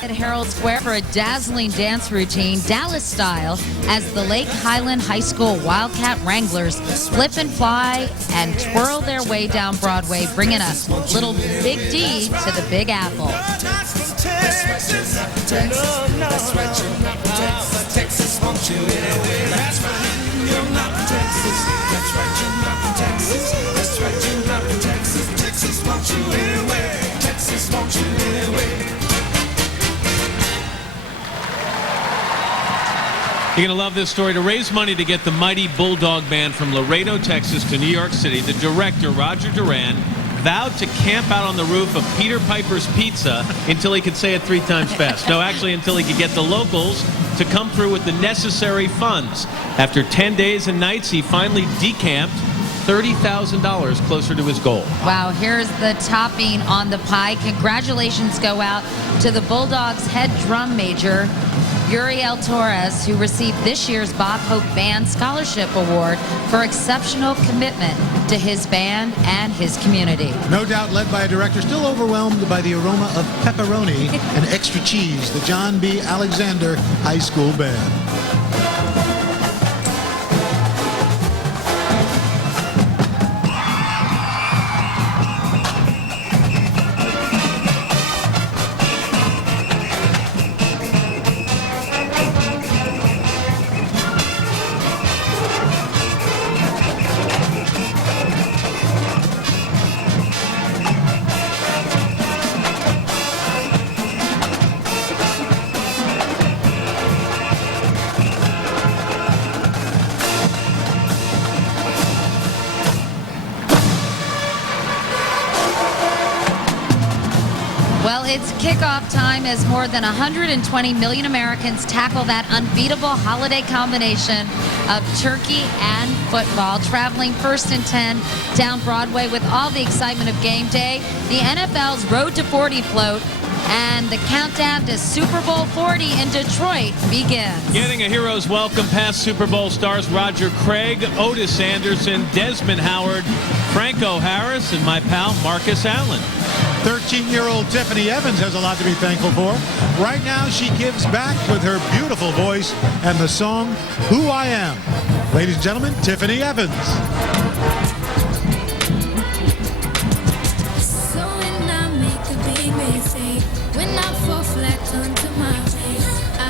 At Herald Square for a dazzling dance routine, Dallas style, as the Lake Highland High School Wildcat Wranglers flip and fly and twirl their way down Broadway, bringing a little Big D to the Big Apple. You're going to love this story. To raise money to get the Mighty Bulldog Band from Laredo, Texas to New York City, the director, Roger Duran, vowed to camp out on the roof of Peter Piper's Pizza until he could say it 3 times fast. No, actually until he could get the locals to come through with the necessary funds. After 10 days and nights, he finally decamped $30,000 closer to his goal. Wow, here's the topping on the pie. Congratulations go out to the Bulldogs head drum major, Uriel Torres, who received this year's Bob Hope Band Scholarship Award for exceptional commitment to his band and his community. No doubt led by a director still overwhelmed by the aroma of pepperoni and extra cheese, the John B. Alexander High School Band. Well, it's kickoff time as more than 120 million Americans tackle that unbeatable holiday combination of turkey and football. Traveling first and 10 down Broadway with all the excitement of game day, the NFL's Road to 40 float, and the countdown to Super Bowl 40 in Detroit begins. Getting a hero's welcome past Super Bowl stars Roger Craig, Otis Anderson, Desmond Howard, Franco Harris, and my pal Marcus Allen. 13-year-old Tiffany Evans has a lot to be thankful for. Right now, she gives back with her beautiful voice and the song, Who I Am. Ladies and gentlemen, Tiffany Evans. So when I make a big mistake, when I fall flat onto my face, I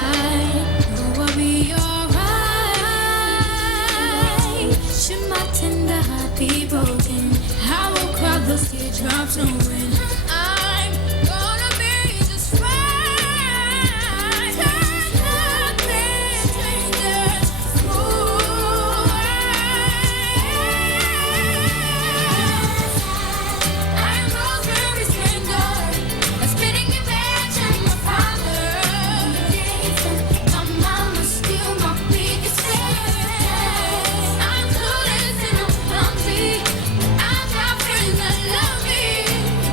know I'll be alright. Should my tender heart be broken, I will cry those teardrops knowing I'm gonna be just fine. Nothing changes who I am. I'm rosemary slender, a spinning image of my father. My mama's still my biggest fan. I'm clueless and I'm clumsy. I've got friends that love me.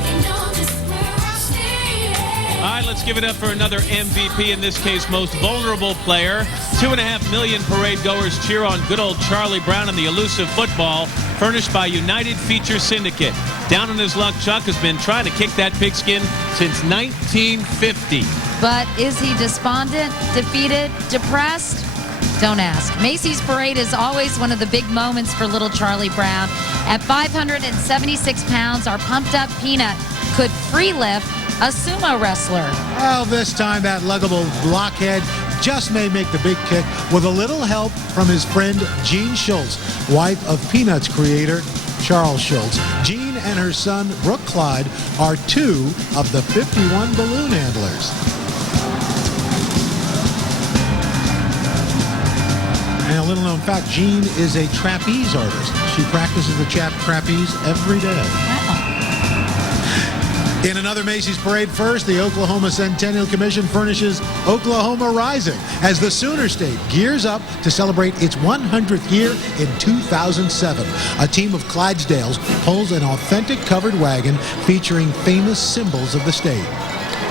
They know just where I stand. All right, let's give it up for another MVP, in this case, most vulnerable player. 2.5 million parade goers cheer on good old Charlie Brown and the elusive football, furnished by United Feature Syndicate. Down on his luck, Chuck has been trying to kick that pigskin since 1950. But is he despondent, defeated, depressed? Don't ask. Macy's Parade is always one of the big moments for little Charlie Brown. At 576 pounds, our pumped-up Peanut could free lift a sumo wrestler. Well, this time that luggable blockhead just may make the big kick with a little help from his friend Jean Schultz, wife of Peanuts creator Charles Schultz. Jean and her son Brooke Clyde are 2 of the 51 balloon handlers. And a little known fact, Jean is a trapeze artist. She practices the trapeze every day. Wow. In another Macy's Parade first, the Oklahoma Centennial Commission furnishes Oklahoma Rising as the Sooner State gears up to celebrate its 100th year in 2007. A team of Clydesdales pulls an authentic covered wagon featuring famous symbols of the state.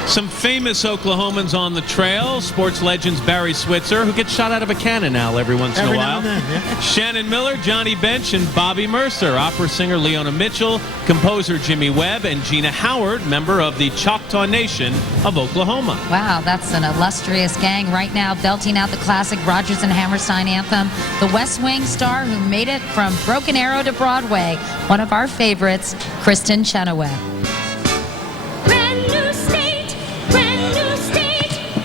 Some famous Oklahomans on the trail. Sports legends Barry Switzer, who gets shot out of a cannon now every once in a while. Every now and then, yeah. Shannon Miller, Johnny Bench, and Bobby Mercer. Opera singer Leona Mitchell, composer Jimmy Webb, and Gina Howard, member of the Choctaw Nation of Oklahoma. Wow, that's an illustrious gang right now, belting out the classic Rodgers and Hammerstein anthem. The West Wing star who made it from Broken Arrow to Broadway, one of our favorites, Kristen Chenoweth. Brand new state,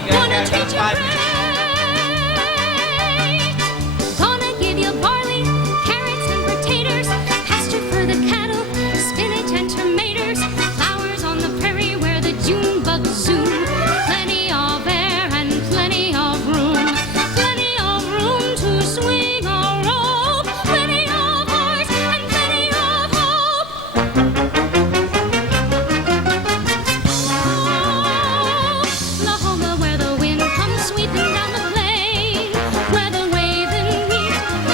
gonna treat you right. Gonna give you barley, carrots and potatoes, pasture for the cattle, spinach and tomatoes, flowers on the prairie where the June bugs zoom. Plenty of air and plenty of room to swing or roll, plenty of horse and plenty of hope. Oklahoma, where the wind comes sweeping down the plain, where the waving wheat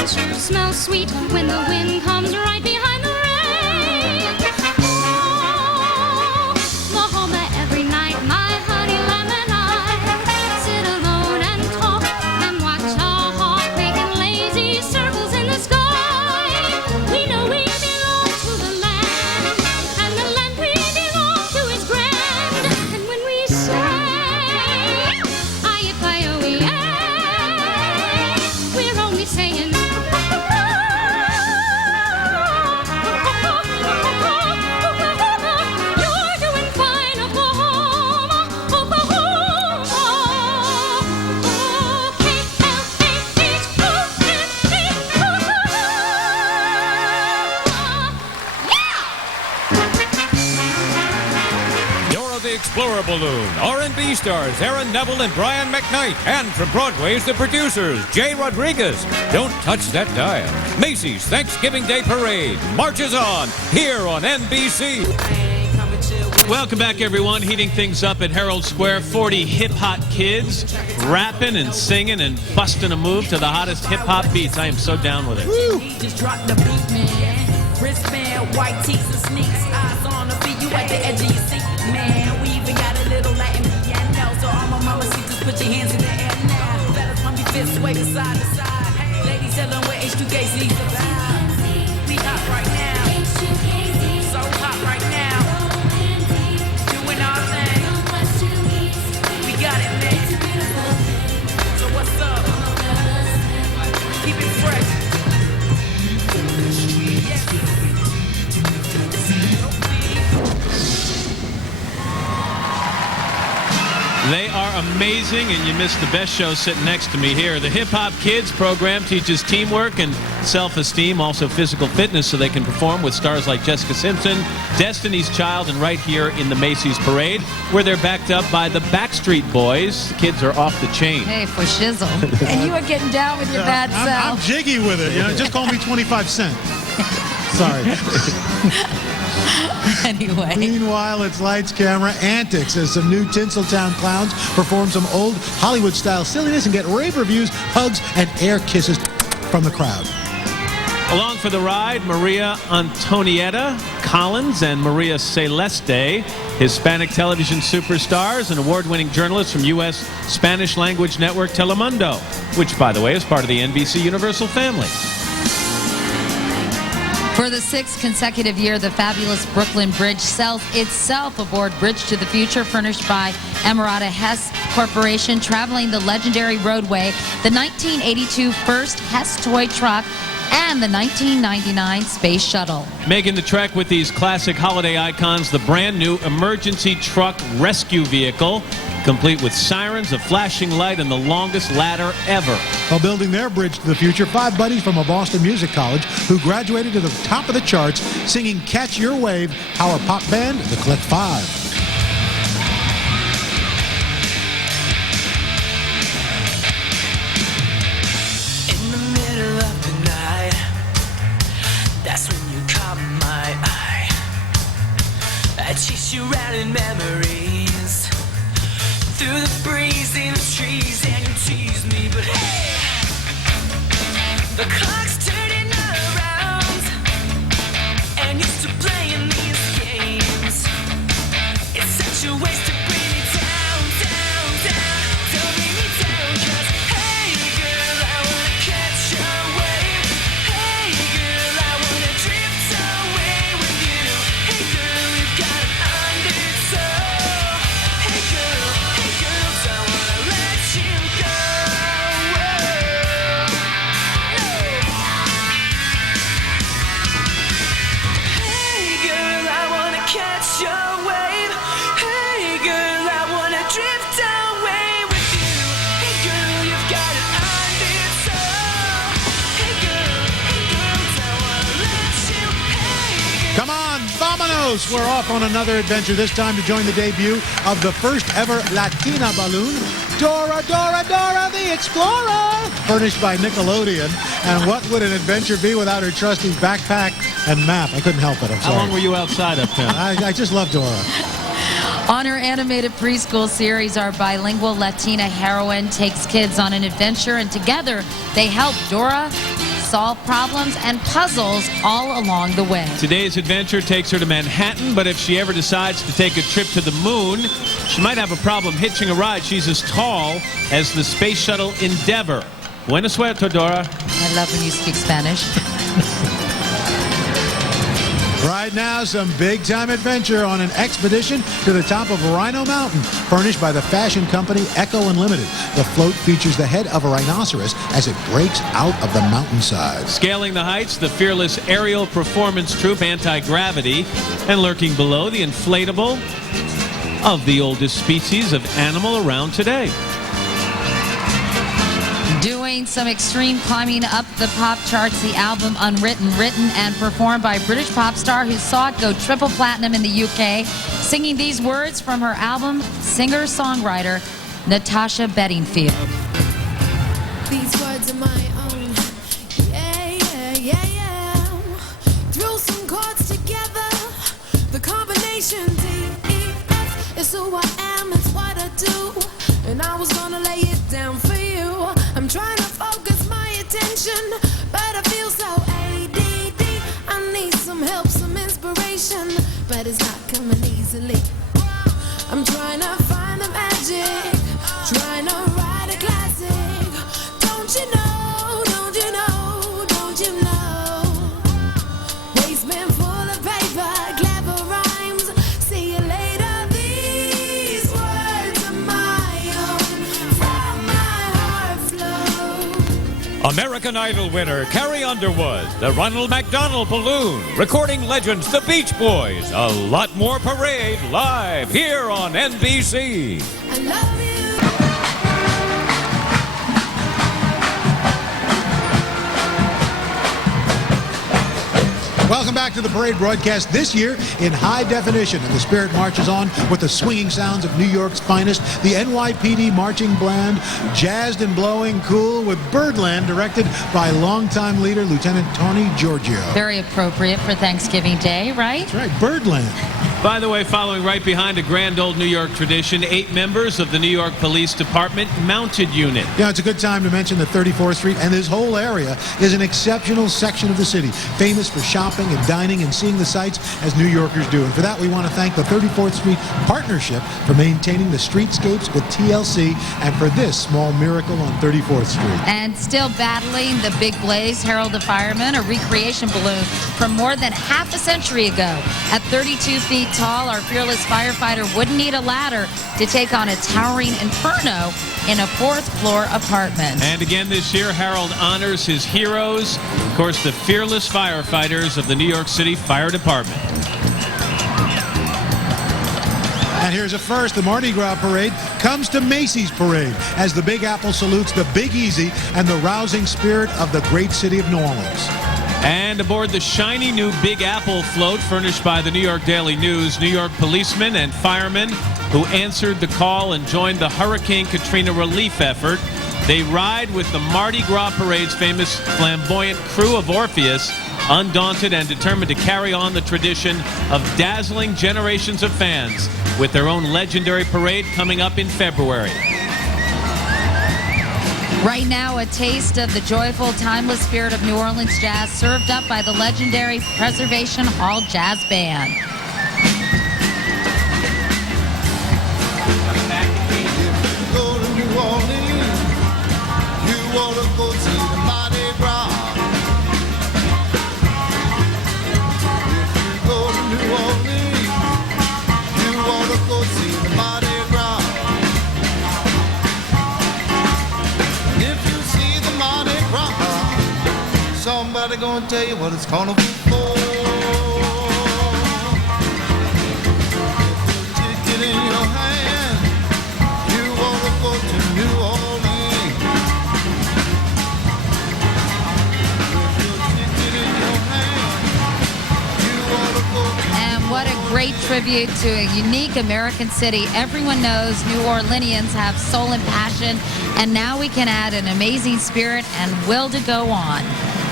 sure smells sweet when the wind comes right behind the rain. Oklahoma, every night my honey lamb and I sit alone and talk and watch a hawk making lazy circles in the sky. We know we belong to the land, and the land we belong to is grand. And when we say, aye-yi-pie-oh-yay, we're only saying, you're doing fine, Oklahoma, Oklahoma. Dora the Explorer Balloon, R&B stars Aaron Neville and Brian McKnight, and from Broadway's the producers, Jay Rodriguez. Don't touch that dial. Macy's Thanksgiving Day Parade marches on here on NBC. Welcome back, everyone. Heating things up at Herald Square. 40 hip-hop kids rapping and singing and busting a move to the hottest hip-hop beats. I am so down with it. He just dropped the beat, man. Wristband, white tees and sneaks. Eyes on the beat, you at the edge of your seat, man. We even got a little Latin piano. So all my mama see, just put your hands in the air now. Fellas, pump your fists, sway to side to side. Hey, ladies, tell them where H2KC survive. We hot right now. So hot right now. Doing our thing. We got it, man. So what's up? Keep it fresh. They are amazing, and you missed the best show sitting next to me here. The Hip Hop Kids program teaches teamwork and self-esteem, also physical fitness, so they can perform with stars like Jessica Simpson, Destiny's Child, and right here in the Macy's Parade, where they're backed up by the Backstreet Boys. The kids are off the chain. Hey, for shizzle. And you were getting down with your bad I'm self. jiggy with it. You know, just call me 25 Cent. Sorry. Anyway. Meanwhile, it's lights, camera, antics as some new Tinseltown clowns perform some old Hollywood-style silliness and get rave reviews, hugs, and air kisses from the crowd. Along for the ride, Maria Antonietta Collins and Maria Celeste, Hispanic television superstars and award-winning journalists from U.S. Spanish language network Telemundo, which, by the way, is part of the NBC Universal family. For the sixth consecutive year, the fabulous Brooklyn Bridge sells itself aboard Bridge to the Future, furnished by Emirata Hess Corporation, traveling the legendary roadway, the 1982 first Hess toy truck, and the 1999 Space Shuttle. Making the trek with these classic holiday icons, the brand new emergency truck rescue vehicle, complete with sirens, a flashing light, and the longest ladder ever. While building their bridge to the future, 5 buddies from a Boston music college who graduated to the top of the charts singing Catch Your Wave, power pop band, the Click 5. In the middle of the night, that's when you caught my eye. I chase you around in memories, through the breeze in the trees, and you tease me, but hey, the clock's turning around, and you're still playing these games. It's such a waste of pretty time. Adios. We're off on another adventure, this time to join the debut of the first ever Latina balloon, Dora, Dora, Dora the Explorer, furnished by Nickelodeon. And what would an adventure be without her trusty backpack and map? I couldn't help it. I'm How sorry. long were you outside uptown? I just love Dora. On her animated preschool series, our bilingual Latina heroine takes kids on an adventure, and together they help Dora solve problems and puzzles all along the way. Today's adventure takes her to Manhattan, but if she ever decides to take a trip to the moon, she might have a problem hitching a ride. She's as tall as the space shuttle Endeavour. Buena suerte, Dora. I love when you speak Spanish. Right now, some big-time adventure on an expedition to the top of Rhino Mountain, furnished by the fashion company Echo Unlimited. The float features the head of a rhinoceros as it breaks out of the mountainside. Scaling the heights, the fearless aerial performance troupe Anti-Gravity, and lurking below, the inflatable of the oldest species of animal around today. Doing some extreme climbing up the pop charts, the album Unwritten, written and performed by a British pop star who saw it go triple platinum in the UK, singing these words from her album, singer-songwriter Natasha Bedingfield. These words are my own. Yeah, yeah, yeah, yeah. Throw some chords together. The combination D-E-F is who I am, it's what I do. And I was gonna lay it down for you. I'm trying to focus my attention, but I feel so ADD. I need some help, some inspiration, but it's not coming easily. I'm trying to find the magic, trying to write a classic. Don't you know, don't you know, don't you know? Wasteman full of paper, clever rhymes. See you later. These words are my own, from my heart flow. American Idol winner Carrie Underwood, the Ronald McDonald Balloon, recording legends the Beach Boys, a lot more parade live here on NBC. I love you. Welcome back to the parade broadcast this year in high definition, and the spirit marches on with the swinging sounds of New York's finest, the NYPD marching band, jazzed and blowing cool with Birdland, directed by longtime leader Lieutenant Tony Giorgio. Very appropriate for Thanksgiving Day, right? That's right, Birdland. By the way, following right behind a grand old New York tradition, 8 members of the New York Police Department Mounted Unit. Yeah, it's a good time to mention that 34th Street and this whole area is an exceptional section of the city, famous for shopping and dining and seeing the sights as New Yorkers do. And for that, we want to thank the 34th Street Partnership for maintaining the streetscapes with TLC and for this small miracle on 34th Street. And still battling the big blaze, Harold the Fireman, a recreation balloon from more than half a century ago. At 32 feet tall, our fearless firefighter wouldn't need a ladder to take on a towering inferno in a 4th floor apartment. And again this year, Harold honors his heroes, of course, the fearless firefighters of the New York City Fire Department. And here's a first. The Mardi Gras parade comes to Macy's parade as the Big Apple salutes the Big Easy and the rousing spirit of the great city of New Orleans. And aboard the shiny new Big Apple float furnished by the New York Daily News, New York policemen and firemen who answered the call and joined the Hurricane Katrina relief effort. They ride with the Mardi Gras parade's famous flamboyant crew of Orpheus, undaunted and determined to carry on the tradition of dazzling generations of fans with their own legendary parade coming up in February. Right now, a taste of the joyful, timeless spirit of New Orleans jazz served up by the legendary Preservation Hall Jazz Band. Go to New Orleans, you want to go see the Mardi Gras. If you go to New Orleans, you want to go see the Mardi Gras. And if you see the Mardi Gras, somebody gonna tell you what it's carnival for. If you ticket in your hand, you wanna go to New Orleans. With your ticket in your hand, you wanna go to And what a tribute to a unique American city. Everyone knows New Orleanians have soul and passion, and now we can add an amazing spirit and will to go on.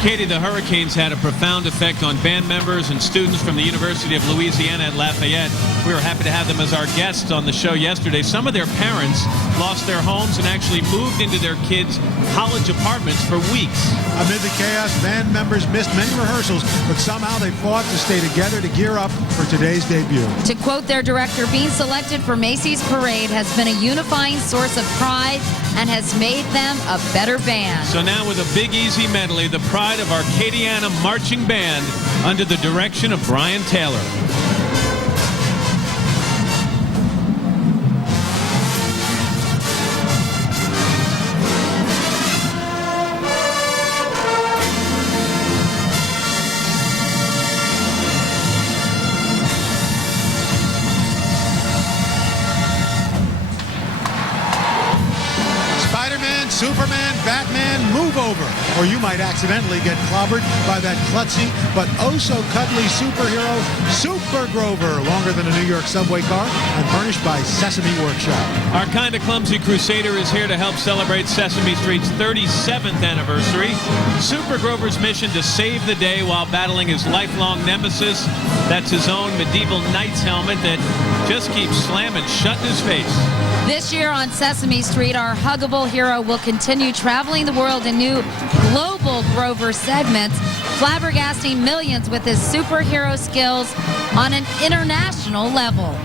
Katie, the hurricanes had a profound effect on band members and students from the University of Louisiana at Lafayette. We were happy to have them as our guests on the show yesterday. Some of their parents lost their homes and actually moved into their kids' college apartments for weeks. Amid the chaos, band members missed many rehearsals, but somehow they fought to stay together to gear up for today's debut. To quote their director, being selected for Macy's parade has been a unifying source of pride and has made them a better band. So now with a Big Easy medley, the pride of Arcadiana Marching Band under the direction of Brian Taylor. Spider-Man, Superman, Batman, move over, or you might accidentally get clobbered by that klutzy but oh-so-cuddly superhero, Super Grover, longer than a New York subway car and furnished by Sesame Workshop. Our Kinda Clumsy Crusader is here to help celebrate Sesame Street's 37th anniversary. Super Grover's mission to save the day while battling his lifelong nemesis. That's his own medieval knight's helmet that just keeps slamming shut in his face. This year on Sesame Street, our huggable hero will continue traveling the world in new global Grover segments, flabbergasting millions with his superhero skills on an international level.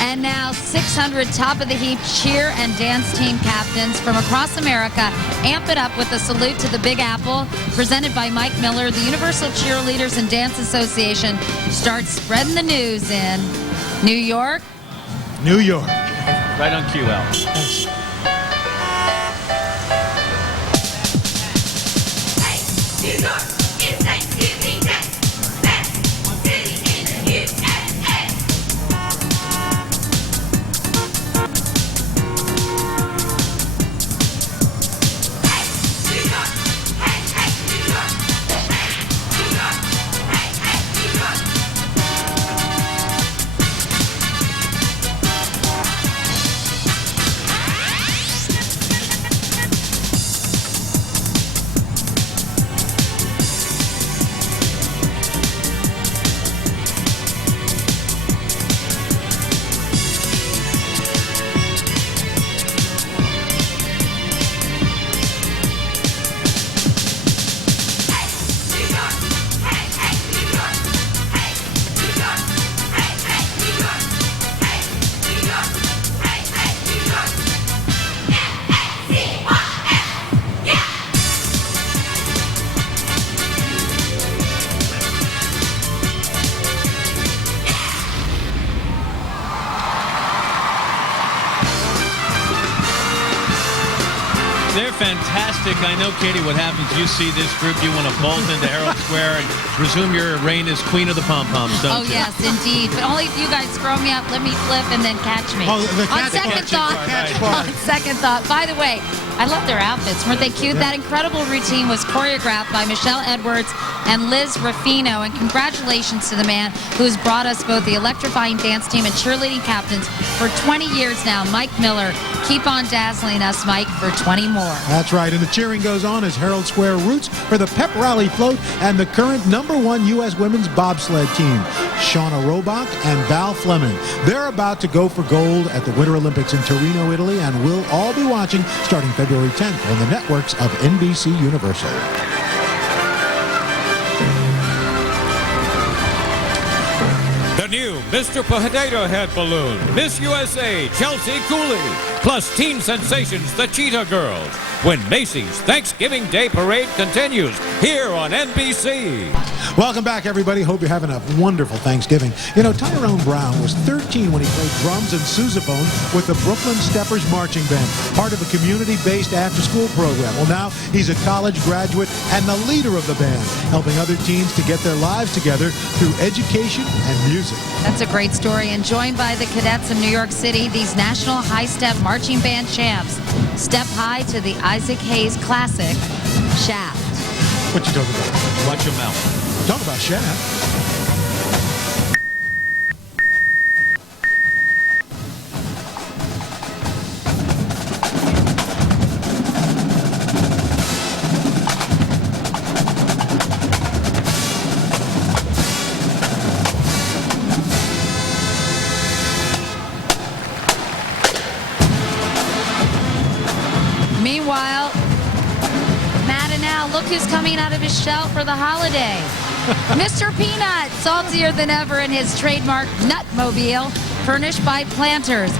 And now 600 top-of-the-heap cheer and dance team captains from across America amp it up with a salute to the Big Apple, presented by Mike Miller. The Universal Cheerleaders and Dance Association starts spreading the news in New York. New York. Right on QL. They're fantastic. I know, Katie, what happens, you see this group, you want to bolt into Herald Square and resume your reign as queen of the pom-poms, don't Oh, you? yes, indeed. But only if you guys throw me up, let me flip, and then catch me. Oh, the on catch second part. thought, Catch part. on second thought. By the way, I love their outfits. Weren't they cute? That incredible routine was choreographed by Michelle Edwards and Liz Ruffino. And congratulations to the man who has brought us both the electrifying dance team and cheerleading captains for 20 years now, Mike Miller. Keep on dazzling us, Mike, for 20 more. That's right, and the cheering goes on as Herald Square roots for the Pep Rally float and the current #1 U.S. women's bobsled team, Shauna Robach and Val Fleming. They're about to go for gold at the Winter Olympics in Torino, Italy, and we'll all be watching starting February 10th on the networks of NBC Universal. The new Mr. Potato Head Balloon, Miss USA, Chelsea Cooley. Plus teen sensations, the Cheetah Girls, when Macy's Thanksgiving Day Parade continues here on NBC. Welcome back, everybody. Hope you're having a wonderful Thanksgiving. You know, Tyrone Brown was 13 when he played drums and sousaphone with the Brooklyn Steppers Marching Band, part of a community-based after-school program. Well, now he's a college graduate and the leader of the band, helping other teens to get their lives together through education and music. That's a great story. And joined by the cadets of New York City, these National High Step Marching Band champs step high to the Isaac Hayes classic, Shaft. What you talking about? Watch your mouth. Talk about Shaft. Meanwhile, Matt and Al, look who's coming out of his shell for the holiday. Mr. Peanut, saltier than ever in his trademark Nutmobile, furnished by Planters.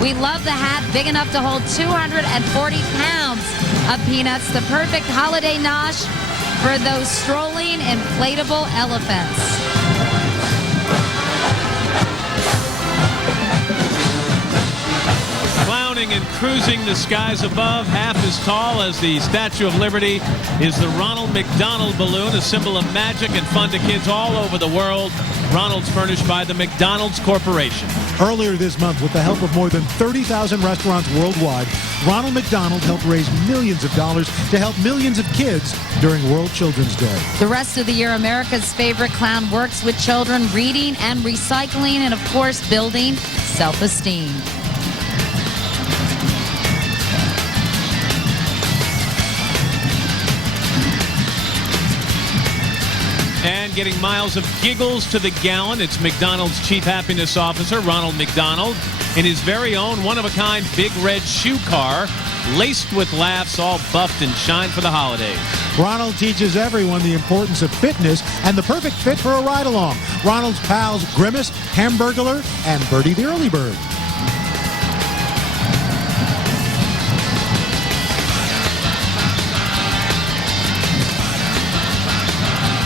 We love the hat, big enough to hold 240 pounds of peanuts, the perfect holiday nosh for those strolling inflatable elephants. Clowning and cruising the skies above, half as tall as the Statue of Liberty, is the Ronald McDonald balloon, a symbol of magic and fun to kids all over the world. Ronald's furnished by the McDonald's Corporation. Earlier this month, with the help of more than 30,000 restaurants worldwide, Ronald McDonald helped raise millions of dollars to help millions of kids during World Children's Day. The rest of the year, America's favorite clown works with children, reading and recycling, and of course, building self-esteem. And getting miles of giggles to the gallon, it's McDonald's Chief Happiness Officer, Ronald McDonald, in his very own one-of-a-kind big red shoe car, laced with laughs, all buffed and shine for the holidays. Ronald teaches everyone the importance of fitness and the perfect fit for a ride-along. Ronald's pals Grimace, Hamburglar, and Birdie the Early Bird.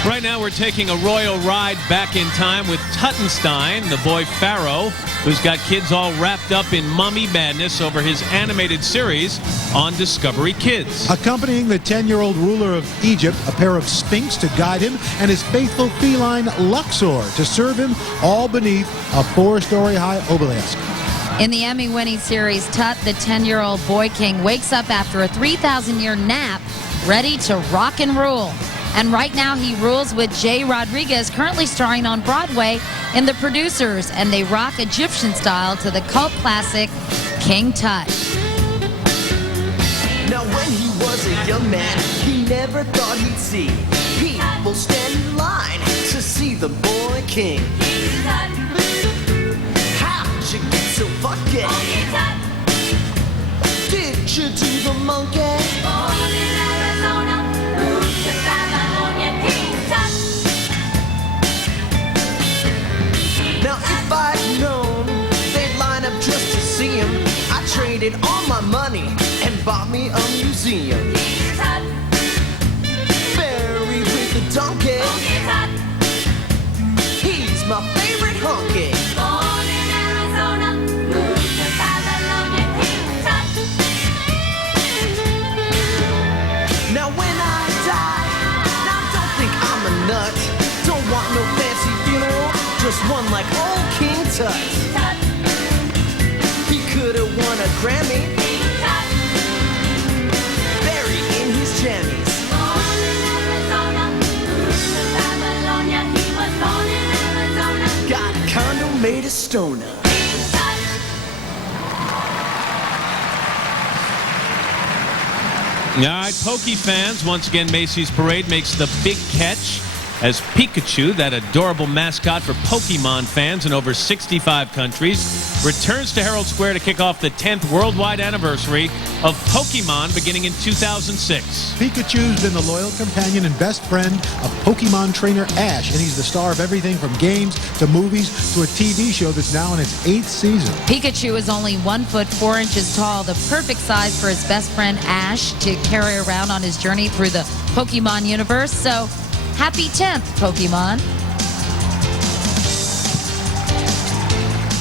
Right now, we're taking a royal ride back in time with Tuttenstein, the boy Pharaoh, who's got kids all wrapped up in mummy madness over his animated series on Discovery Kids. Accompanying the 10-year-old ruler of Egypt, a pair of Sphinx to guide him, and his faithful feline Luxor to serve him, all beneath a 4-story high obelisk. In the Emmy-winning series, Tut, the 10-year-old boy king, wakes up after a 3,000-year nap, ready to rock and rule. And right now he rules with Jay Rodriguez, currently starring on Broadway in The Producers, and they rock Egyptian style to the cult classic King Tut. Now when he was a young man, he never thought he'd see people stand in line to see the boy king. How'd you get so funky? Did you do the monkey? Now if I'd known they'd line up just to see him, I traded all my money and bought me a museum. Buried with the donkey, he's my favorite honky. Born in Arizona, moved to Babylonia, King Tut. Now when I die, now don't think I'm a nut. Don't want no fancy funeral, just one like old King Tut. He could have won a Grammy, buried in his jammies. Born in Arizona, moved to Babylonia. He was born in Arizona. Got a condo made of stoner. All right, Pokey fans, once again, Macy's Parade makes the big catch. as Pikachu, that adorable mascot for Pokemon fans in over 65 countries, returns to Herald Square to kick off the 10th worldwide anniversary of Pokemon beginning in 2006. Pikachu's been the loyal companion and best friend of Pokemon trainer Ash, and he's the star of everything from games to movies to a TV show that's now in its 8th season. Pikachu is only 1 foot 4 inches tall, the perfect size for his best friend Ash to carry around on his journey through the Pokemon universe. So, happy 10th, Pokemon.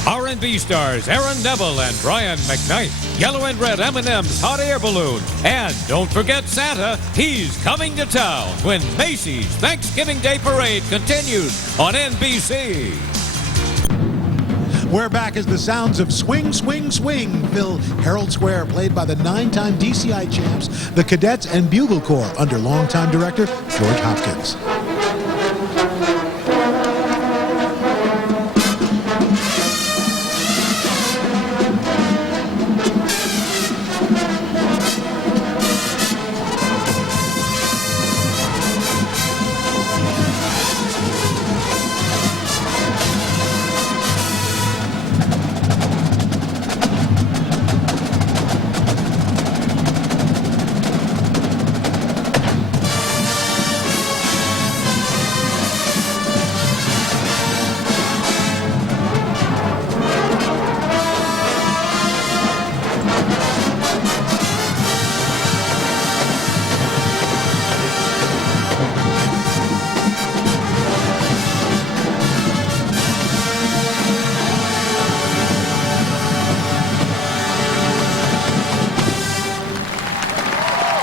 R&B stars Aaron Neville and Brian McKnight. Yellow and red M&M's hot air balloon. And don't forget Santa, he's coming to town when Macy's Thanksgiving Day Parade continues on NBC. We're back as the sounds of Swing, Swing, Swing fill Herald Square, played by the 9-time DCI champs, the Cadets and Bugle Corps, under longtime director George Hopkins.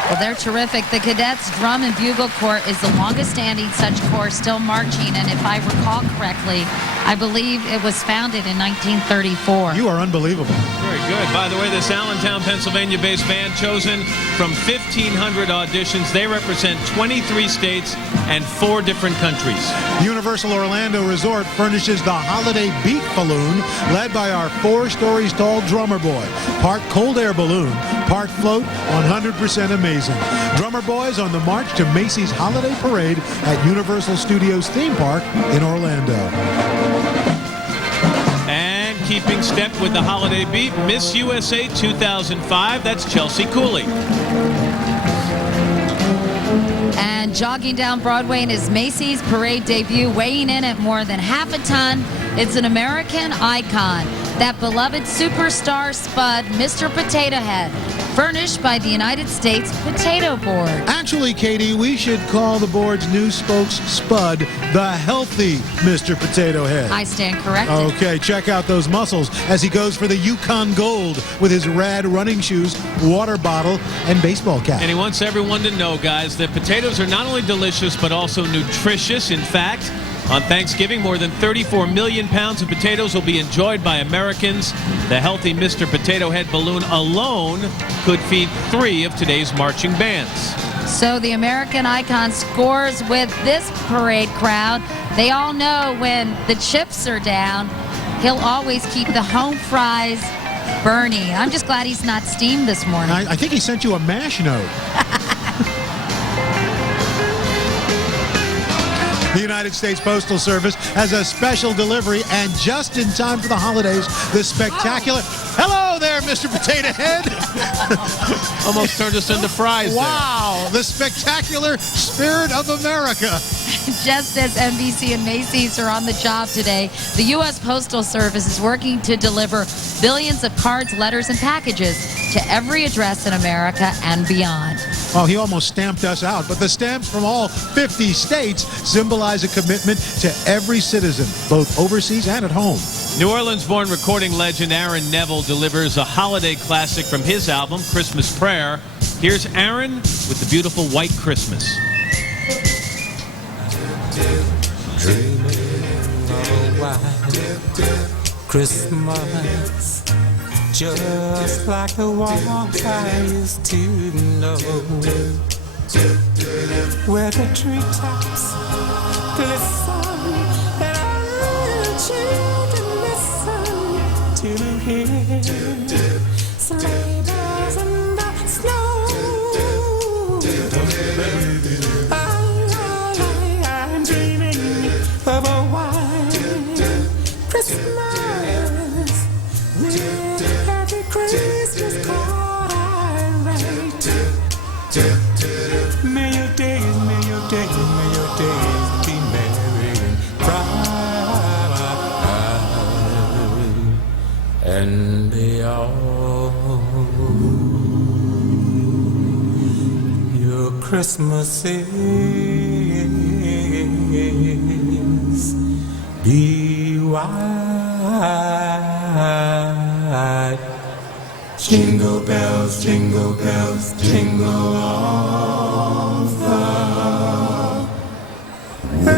Well, they're terrific. The Cadets Drum and Bugle Corps is the longest-standing such corps still marching, and if I recall correctly, I believe it was founded in 1934. You are unbelievable. Very good. By the way, this Allentown, Pennsylvania-based band, chosen from 1,500 auditions. They represent 23 states and 4 different countries. Universal Orlando Resort furnishes the Holiday Beat Balloon, led by our 4 stories tall drummer boy. Part cold air balloon, part float, 100% amazing. Drummer boys on the march to Macy's Holiday Parade at Universal Studios Theme Park in Orlando. And keeping step with the holiday beat, Miss USA 2005, that's Chelsea Cooley. And jogging down Broadway in his Macy's parade debut, weighing in at more than half a ton, it's an American icon, that beloved superstar Spud, Mr. Potato Head, furnished by the United States Potato Board. Actually, Katie, we should call the board's new spokes Spud the healthy Mr. Potato Head. I stand corrected. Okay, check out those muscles as he goes for the Yukon Gold with his rad running shoes, water bottle, and baseball cap. And he wants everyone to know, guys, that potatoes are not only delicious but also nutritious. In fact, on Thanksgiving, more than 34 million pounds of potatoes will be enjoyed by Americans. The healthy Mr. Potato Head balloon alone could feed 3 of today's marching bands. So the American icon scores with this parade crowd. They all know when the chips are down, he'll always keep the home fries burning. I'm just glad he's not steamed this morning. I think he sent you a MASH note. The United States Postal Service has a special delivery, and just in time for the holidays, the spectacular... Hello there, Mr. Potato Head! Almost turned us into fries there. Wow, the spectacular Spirit of America. Just as NBC and Macy's are on the job today, the U.S. Postal Service is working to deliver billions of cards, letters, and packages to every address in America and beyond. Well, he almost stamped us out, but the stamps from all 50 states symbolize a commitment to every citizen, both overseas and at home. New Orleans-born recording legend Aaron Neville delivers a holiday classic from his album, Christmas Prayer. Here's Aaron with the beautiful White Christmas. Dreaming of a white Christmas, just like the ones I used to know, where the treetops glisten and all the children listen to hear sleigh bells in the snow. I'm dreaming praise just caught I right. May your days be merry and bright, and beyond your Christmases be white. Jingle bells, jingle bells, jingle all the way.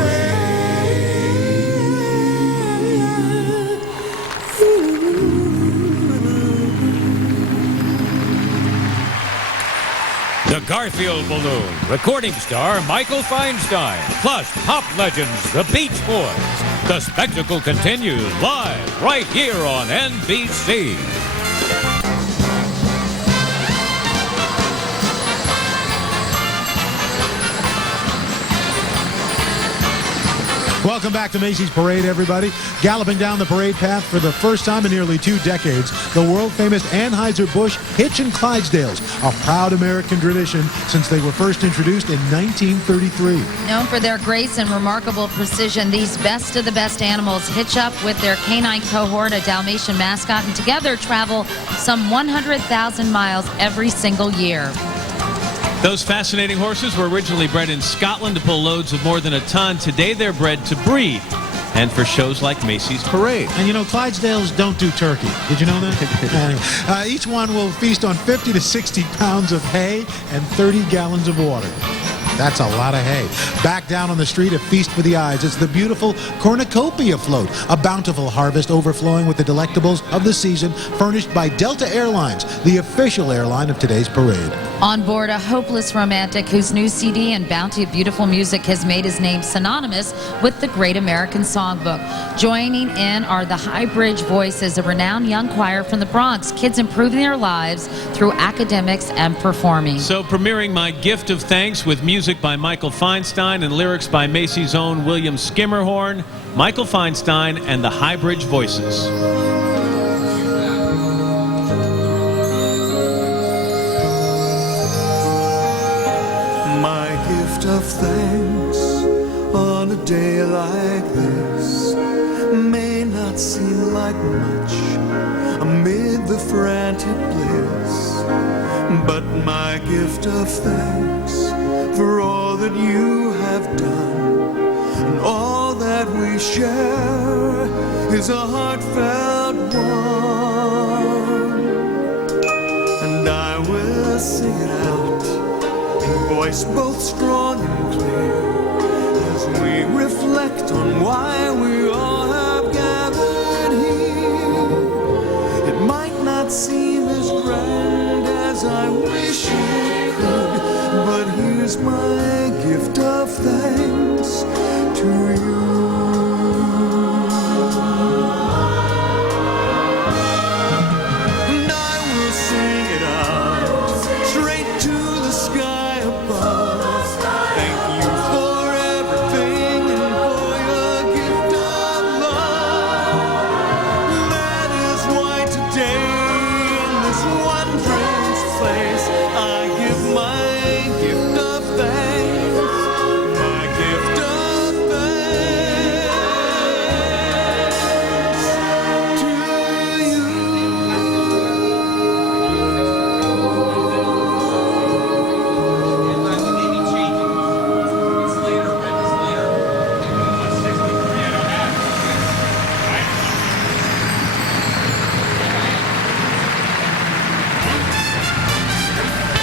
The Garfield Balloon, recording star Michael Feinstein, plus pop legends the Beach Boys. The spectacle continues live right here on NBC. Welcome back to Macy's Parade, everybody. Galloping down the parade path for the first time in nearly 2 decades, the world-famous Anheuser-Busch Hitch and Clydesdales, a proud American tradition since they were first introduced in 1933. Known for their grace and remarkable precision, these best of the best animals hitch up with their canine cohort, a Dalmatian mascot, and together travel some 100,000 miles every single year. Those fascinating horses were originally bred in Scotland to pull loads of more than a ton. Today they're bred to breed and for shows like Macy's Parade. And you know, Clydesdales don't do turkey. Did you know that? Anyway, each one will feast on 50 to 60 pounds of hay and 30 gallons of water. That's a lot of hay. Back down on the street, a feast for the eyes. It's the beautiful cornucopia float, a bountiful harvest overflowing with the delectables of the season, furnished by Delta Airlines, the official airline of today's parade. On board, a hopeless romantic whose new CD and bounty of beautiful music has made his name synonymous with the Great American Songbook. Joining in are the High Bridge Voices, a renowned young choir from the Bronx, kids improving their lives through academics and performing. So premiering My Gift of Thanks with music by Michael Feinstein and lyrics by Macy's own William Skimmerhorn, Michael Feinstein and the High Bridge Voices. My gift of thanks on a day like this may not seem like much amid the frantic bliss, but my gift of thanks for all that you have done and all that we share is a heartfelt one, and I will sing it out in voice both strong and clear as we reflect on why we all have gathered here. It might not seem as grand as I wish it could, but here's my gift of thanks to you. And I will sing it out straight to the sky above. Thank you for everything and for your gift of love. That is why today in this wondrous place I give my gift of thanks, my gift of thanks to you.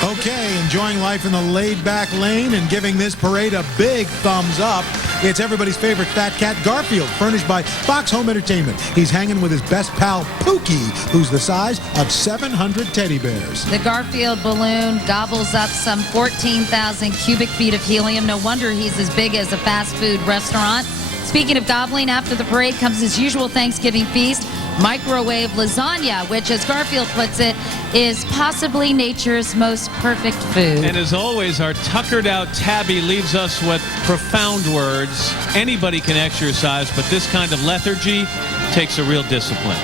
Okay, enjoying life in the laid-back lane and giving this parade a big thumbs up. It's everybody's favorite fat cat, Garfield, furnished by Fox Home Entertainment. He's hanging with his best pal, Pookie, who's the size of 700 teddy bears. The Garfield balloon gobbles up some 14,000 cubic feet of helium. No wonder he's as big as a fast food restaurant. Speaking of gobbling, after the parade comes his usual Thanksgiving feast, microwave lasagna, which, as Garfield puts it, is possibly nature's most perfect food. And as always, our tuckered out Tabby leaves us with profound words. Anybody can exercise, but this kind of lethargy takes a real discipline.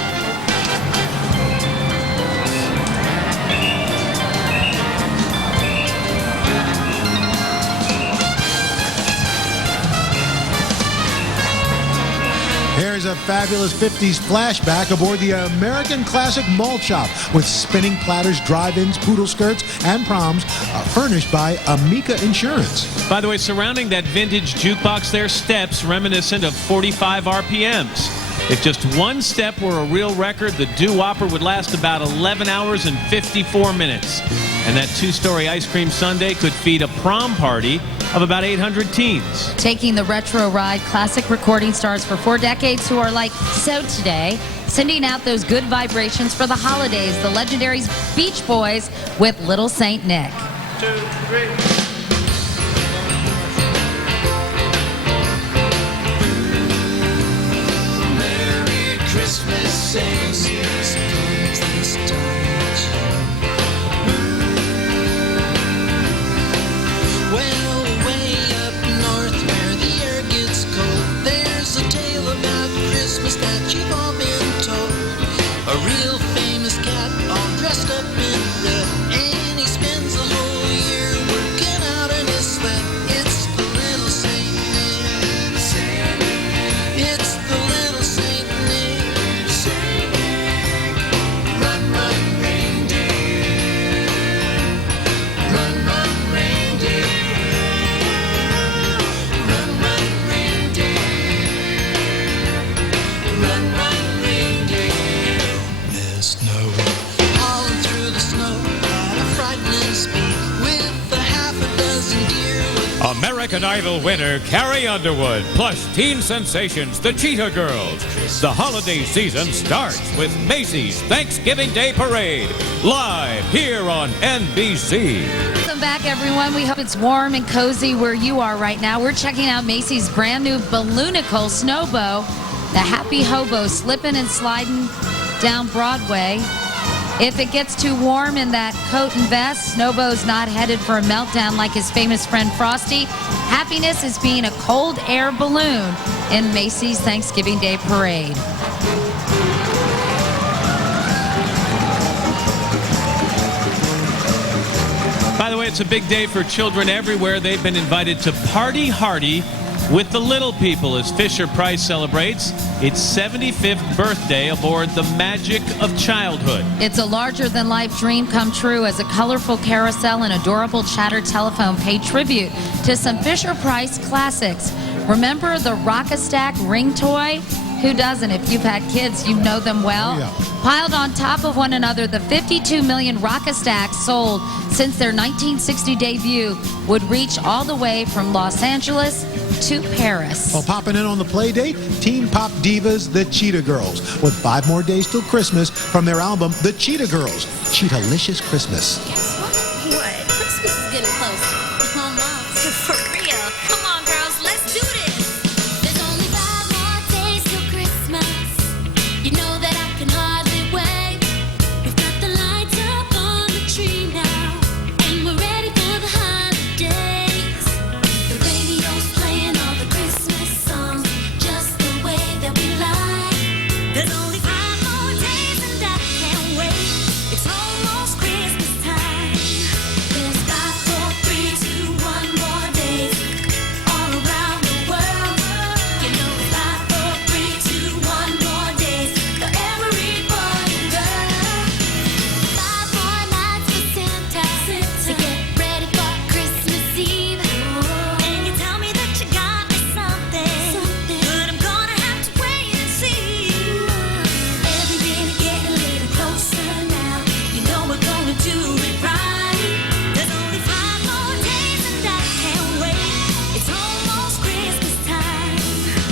fabulous 50s flashback aboard the American Classic Malt Shop with spinning platters, drive-ins, poodle skirts, and proms furnished by Amica Insurance. By the way, surrounding that vintage jukebox there, steps reminiscent of 45 RPMs. If just one step were a real record, the doo-wopper would last about 11 hours and 54 minutes. And that two-story ice cream sundae could feed a prom party of about 800 teens. Taking the retro ride, classic recording stars for 4 decades who are like, so today, sending out those good vibrations for the holidays, the legendary Beach Boys with Little Saint Nick. 2, 3. Christmas sings this touch. Well, way up north where the air gets cold, there's a tale about Christmas that you've all been told. A real famous cat all dressed up in red, and he spends the whole year working out in his sled. It's the little Saint Nick. It's the little Saint Nick. Run, run, reindeer. Run, run, reindeer. Run, run, reindeer. Run, run, reindeer. There's snow. Hauling through the snow at a frightening speed with a half a dozen deer with American Idol winner Carrie Underwood, plus teen sensations, the Cheetah Girls. The holiday season starts with Macy's Thanksgiving Day Parade, live here on NBC. Welcome back, everyone. We hope it's warm and cozy where you are right now. We're checking out Macy's brand new Balloonicle Snowbow, the happy hobo slipping and sliding down Broadway. If it gets too warm in that coat and vest, Snowbow's not headed for a meltdown like his famous friend Frosty. Happiness is being a cold air balloon in Macy's Thanksgiving Day Parade. By the way, it's a big day for children everywhere. They've been invited to Party Hardy with the little people as Fisher-Price celebrates its 75th birthday aboard the magic of childhood. It's a larger-than-life dream come true as a colorful carousel and adorable chatter telephone pay tribute to some Fisher-Price classics. Remember the Rock-a-Stack ring toy? Who doesn't? If you've had kids, you know them well. Oh, yeah. Piled on top of one another, the 52 million Rock-a-Stacks sold since their 1960 debut would reach all the way from Los Angeles to Paris. Well, popping in on the play date, teen pop divas, the Cheetah Girls, with 5 more days till Christmas from their album, The Cheetah Girls, Cheetah-licious Christmas. Guess what? What? Christmas is getting close. Oh, Mom, for real. Come on, girls, let's do this. There's only 5 more days till Christmas. You know that I can hardly wait. We've got the lights up on the tree now, and we're ready for the holidays. The radio's playing all the Christmas songs just the way that we like. There's only 5 more days and I can't wait. It's almost Christmas time. There's 5, 4, 3, 2, 1 more days all around the world. You know, 5, 4, 3, 2, 1 more days for every boy and girl. 5 more nights for Santa to get ready for Christmas Eve. And you tell me that you got me something, but I'm gonna have to wait and see. Every minute getting a little closer now. You know we're gonna do it right. There's only 5 more days and I can't wait. It's almost Christmas time.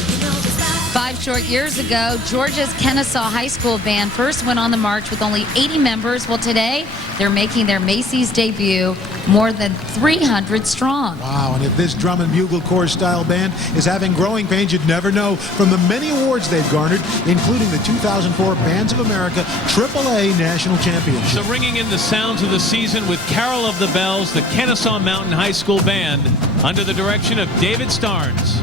You know there's 5 short years ago, Georgia's Kennesaw High School band first went on the march with only 80 members. Well, today, they're making their Macy's debut, more than 300 strong. Wow, and if this drum and bugle corps style band is having growing pains, you'd never know from the many awards they've garnered, including the 2004 Bands of America AAA National Championship. So ringing in the sounds of the season with Carol of the Bells, the Kennesaw Mountain High School Band, under the direction of David Starnes.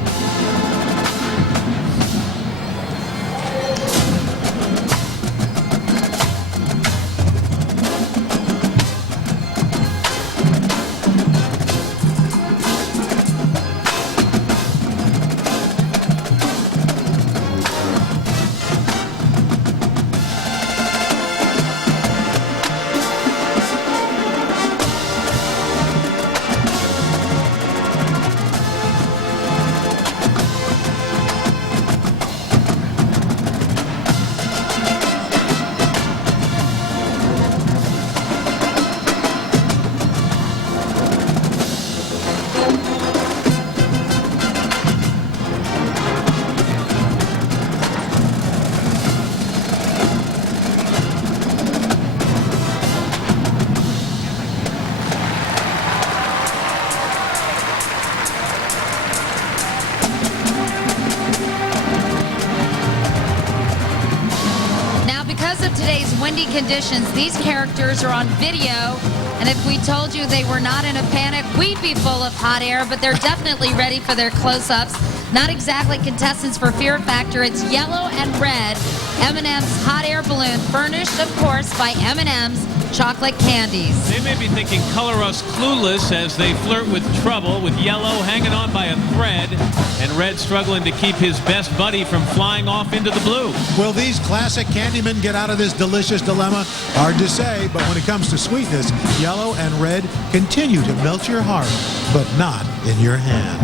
conditions. These characters are on video, and if we told you they were not in a panic, we'd be full of hot air, but they're definitely ready for their close-ups. Not exactly contestants for Fear Factor. It's yellow and red. M&M's hot air balloon, furnished, of course, by M&M's chocolate candies. They may be thinking color us clueless as they flirt with trouble, with yellow hanging on by a thread and red struggling to keep his best buddy from flying off into the blue. Will these classic Candymen get out of this delicious dilemma? Hard to say, but when it comes to sweetness, yellow and red continue to melt your heart, but not in your hand.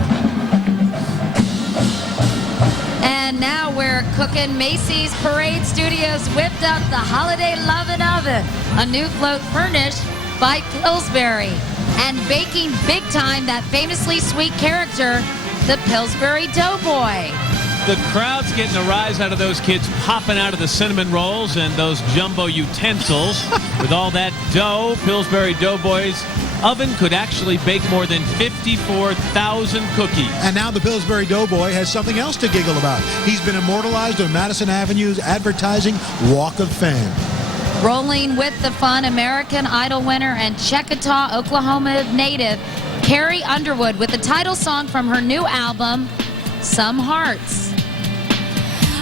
And now we're cooking. Macy's Parade Studios whipped up the Holiday Lovin' Oven, a new float furnished by Pillsbury, and baking big time that famously sweet character, the Pillsbury Doughboy. The crowd's getting a rise out of those kids popping out of the cinnamon rolls and those jumbo utensils. With all that dough, Pillsbury Doughboy's oven could actually bake more than 54,000 cookies. And now the Pillsbury Doughboy has something else to giggle about. He's been immortalized on Madison Avenue's advertising Walk of Fame. Rolling with the fun, American Idol winner and Chickasaw, Oklahoma native, Carrie Underwood with the title song from her new album, Some Hearts.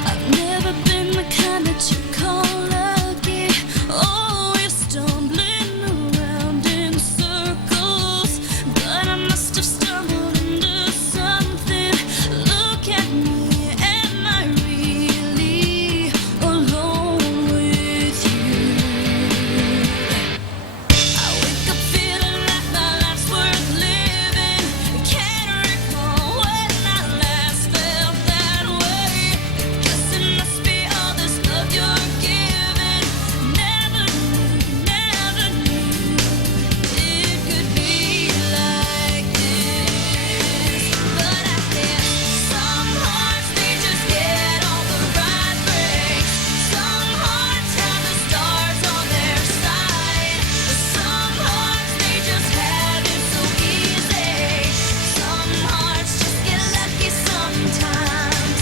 I've never been the kind that you call lucky. Always stumbling around in circles, but I must have stumbled into something. Look at me, am I really alone with you? I wake up feeling like my life's worth living. Can't recall when I last felt that way. Guess it must be all this love you're giving. Never knew it could be like this. But I guess some hearts, they just get all the right breaks. Some hearts have the stars on their side. Some hearts, they just have it so easy. Some hearts just get lucky sometimes.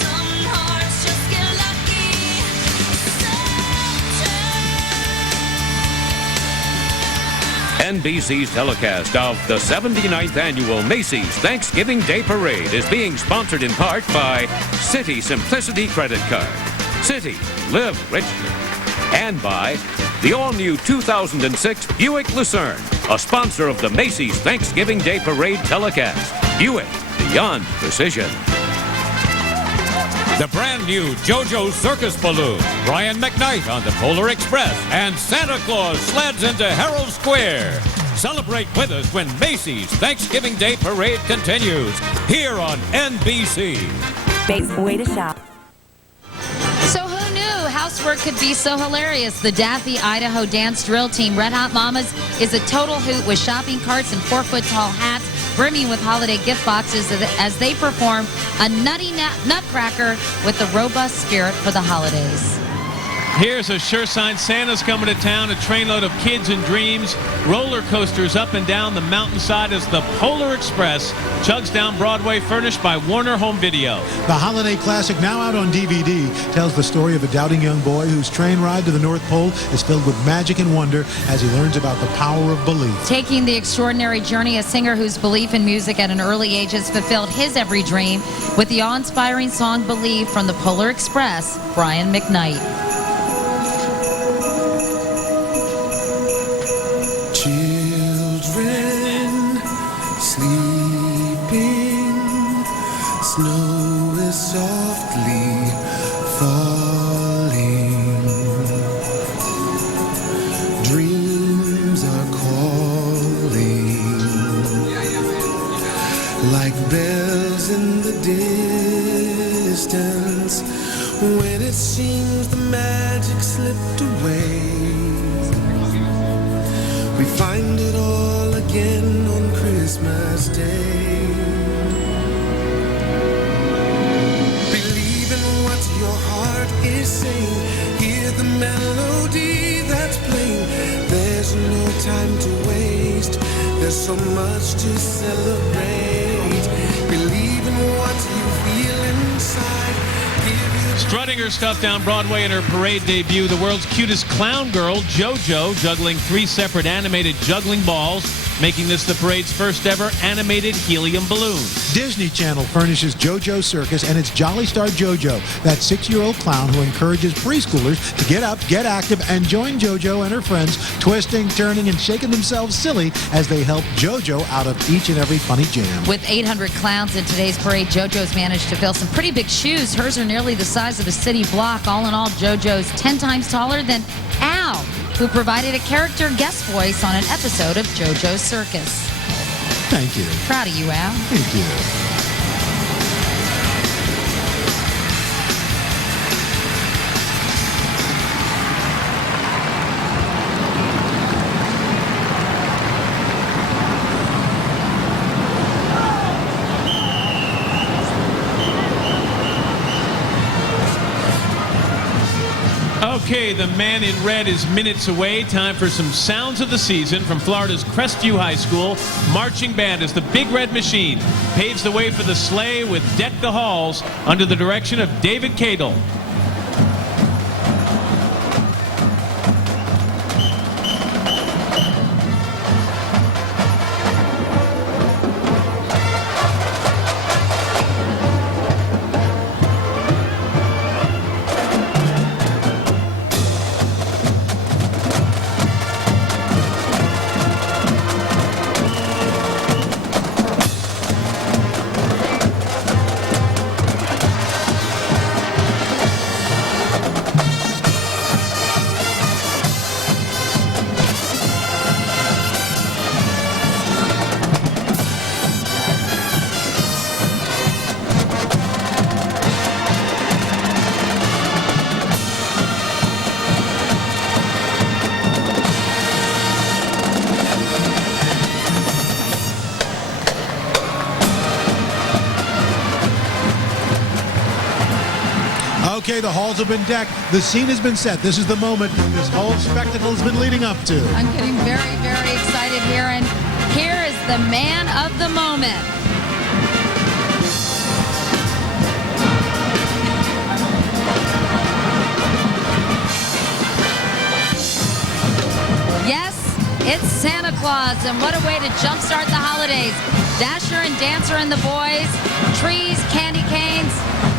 Some hearts just get lucky sometimes. NBC's telecast of the 79th Annual Macy's Thanksgiving Day Parade is being sponsored in part by Citi Simplicity Credit Card. Citi, live richly. And by the all-new 2006 Buick Lucerne, a sponsor of the Macy's Thanksgiving Day Parade telecast. Buick, beyond precision. The brand new JoJo's Circus Balloon, Brian McKnight on the Polar Express, and Santa Claus sleds into Herald Square. Celebrate with us when Macy's Thanksgiving Day Parade continues here on NBC. Best way to shop. So who knew housework could be so hilarious? The Daffy, Idaho dance drill team Red Hot Mamas is a total hoot with shopping carts and 4-foot-tall hats brimming with holiday gift boxes as they perform a nutty nutcracker with the robust spirit for the holidays. Here's a sure sign Santa's coming to town, a trainload of kids and dreams, roller coasters up and down the mountainside as the Polar Express chugs down Broadway, furnished by Warner Home Video. The holiday classic, now out on DVD, tells the story of a doubting young boy whose train ride to the North Pole is filled with magic and wonder as he learns about the power of belief. Taking the extraordinary journey, a singer whose belief in music at an early age has fulfilled his every dream with the awe-inspiring song Believe from the Polar Express, Brian McKnight. Children sleeping, snow is softly falling. Dreams are calling like bells in the distance. When it seems the magic slipped away, we find it all again on Christmas Day. Believe in what your heart is saying. Hear the melody that's playing. There's no time to waste. There's so much to celebrate. Believe in what you feel inside. Give your Strutting her stuff down Broadway in her parade debut, the world's cutest clown girl, JoJo, juggling 3 separate animated juggling balls, making this the parade's first ever animated helium balloon. Disney Channel furnishes JoJo Circus and its Jolly Star JoJo, that 6-year-old clown who encourages preschoolers to get up, get active, and join JoJo and her friends, twisting, turning, and shaking themselves silly as they help JoJo out of each and every funny jam. With 800 clowns in today's parade, JoJo's managed to fill some pretty big shoes. Hers are nearly the size of a city block. All in all, JoJo's 10 times taller than Al, who provided a character guest voice on an episode of JoJo's Circus. Thank you. Proud of you, Al. Thank you. Okay, the man in red is minutes away. Time for some sounds of the season from Florida's Crestview High School. Marching band as the Big Red Machine paves the way for the sleigh with Deck the Halls under the direction of David Cadle. Okay, the halls have been decked. The scene has been set. This is the moment this whole spectacle has been leading up to. I'm getting very, very excited here, and here is the man of the moment. Yes, it's Santa Claus, and what a way to jumpstart the holidays. Dasher and Dancer and the boys, trees, candy canes,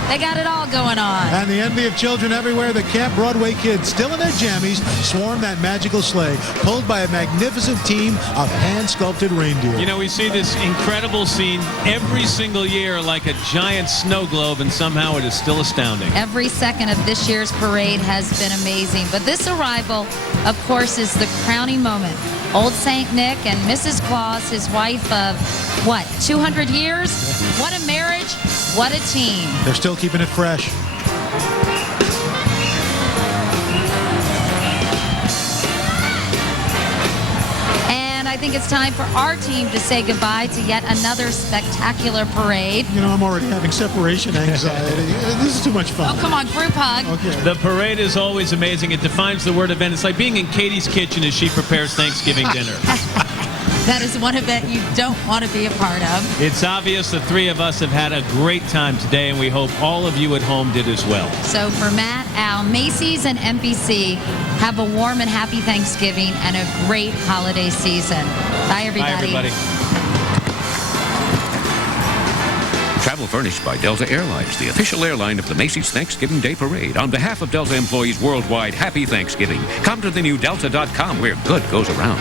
they got it all going on. And the envy of children everywhere, the Camp Broadway kids, still in their jammies, swarm that magical sleigh, pulled by a magnificent team of hand-sculpted reindeer. You know, we see this incredible scene every single year like a giant snow globe, and somehow it is still astounding. Every second of this year's parade has been amazing, but this arrival, of course, is the crowning moment. Old St. Nick and Mrs. Claus, his wife of, 200 years? What a marriage, what a team. They're still keeping it fresh. And I think it's time for our team to say goodbye to yet another spectacular parade. You know, I'm already having separation anxiety. This is too much fun. Oh, come on, group hug. Okay. The parade is always amazing. It defines the word event. It's like being in Katie's kitchen as she prepares Thanksgiving dinner. That is one event you don't want to be a part of. It's obvious the three of us have had a great time today, and we hope all of you at home did as well. So for Matt, Al, Macy's, and NBC, have a warm and happy Thanksgiving and a great holiday season. Bye, everybody. Bye, everybody. Travel furnished by Delta Airlines, the official airline of the Macy's Thanksgiving Day Parade. On behalf of Delta employees worldwide, happy Thanksgiving. Come to the new Delta.com where good goes around.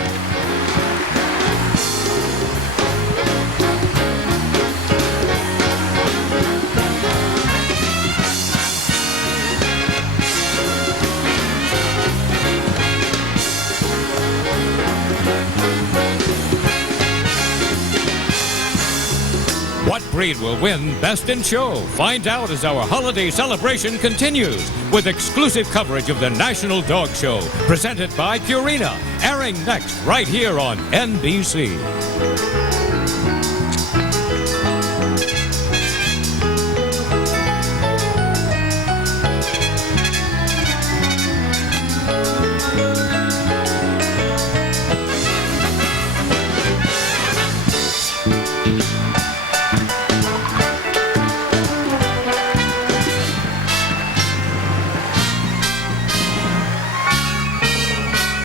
What breed will win Best in Show? Find out as our holiday celebration continues with exclusive coverage of the National Dog Show, presented by Purina, airing next right here on NBC.